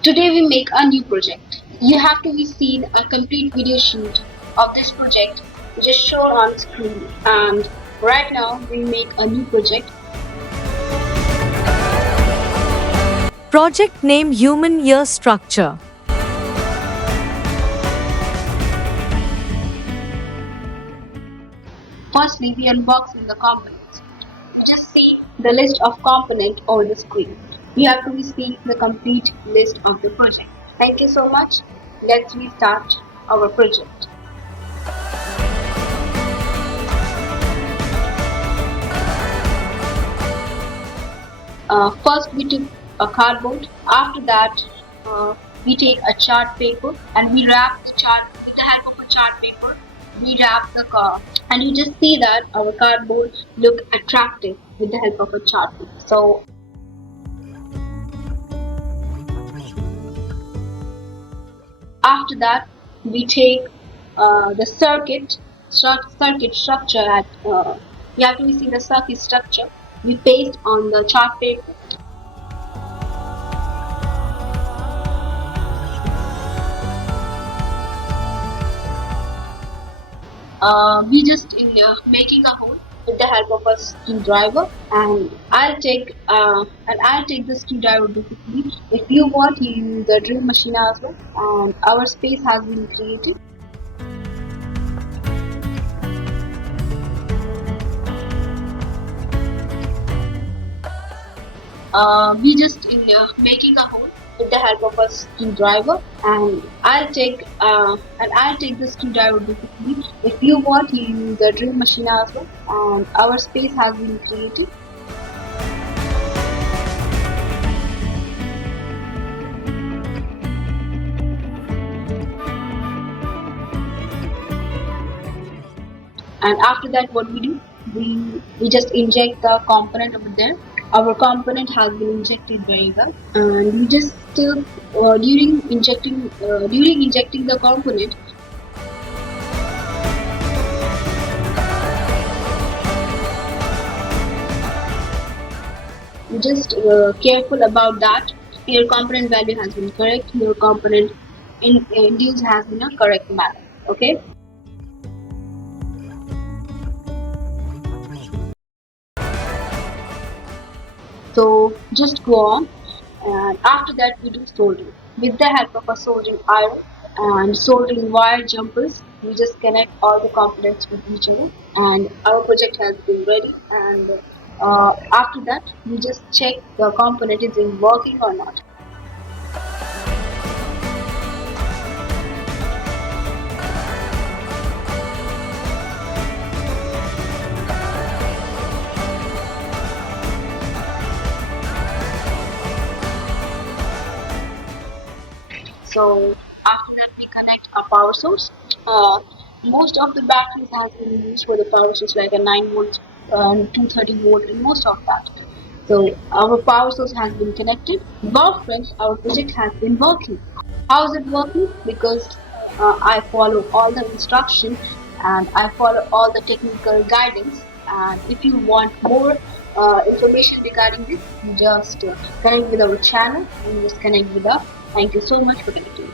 Today we make a new project. You have to be seen a complete video shoot of this project just shown on screen, and right now we make a new project. Project name Human Ear Structure. Firstly, we unboxing the components. You just see the list of components over the screen. You have to be seeing the complete list of the project. Thank you so much. Let's restart our project. First we took a cardboard. After that we take a chart paper and we wrap the chart with the help of a chart paper. We wrap the car and you just see that our cardboard look attractive with the help of a chart paper. So after that we take the circuit structure at you have to see the circuit structure. We paste on the chart paper. We just in making a hole with the help of a screwdriver, and I'll take the screwdriver basically. If you want, you use the drill machine as well. And our space has been created. We just in making a hole with the help of a screwdriver, and I'll take the screwdriver basically. If you want, you use the drill machine as well. And our space has been created. And after that what we do, we just inject the component over there. Our component has been injected very well, and we just during injecting the component, we just careful about that your component value has been correct, your component induced has been a correct manner. Okay. So just go on, and after that we do soldering with the help of a soldering iron and soldering wire jumpers. We just connect all the components with each other, and our project has been ready. And after that we just check the component is in working or not. So after that we connect a power source. Most of the batteries has been used for the power source, like a 9 volt, 230 volt, and most of that. So our power source has been connected. Well, friends, our project has been working. How is it working? Because I follow all the instructions and I follow all the technical guidance. And if you want more information regarding this, you just connect with our channel and just connect with us. Thank you so much for connecting.